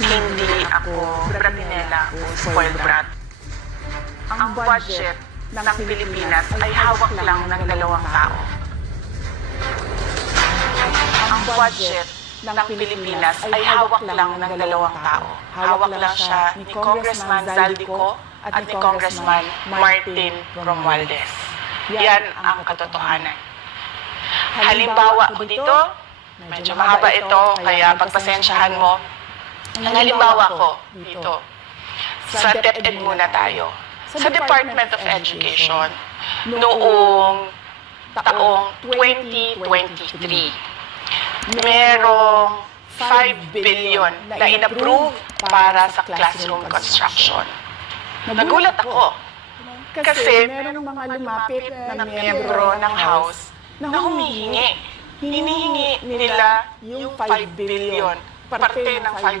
Hindi ako Bratnela o spoiled brat. Ang budget ng Pilipinas ay hawak lang ng 2 tao. Ang budget ng Pilipinas ay hawak lang ng 2 tao. Hawak lang siya ni Congressman Zaldico at ni Congressman Martin Romualdez. Yan ang katotohanan. Halimbawa ko dito, medyo mahaba ito, kaya pagpasensyahan mo. Ang halimbawa ko dito, sa DepEd muna tayo. Sa Department of Education, noong taong 2023, merong 5 billion na inapprove para sa classroom construction. Nagulat ako kasi merong mga lumapit na miyembro ng House na humihingi. Hinihingi nila yung 5 billion, parte ng 5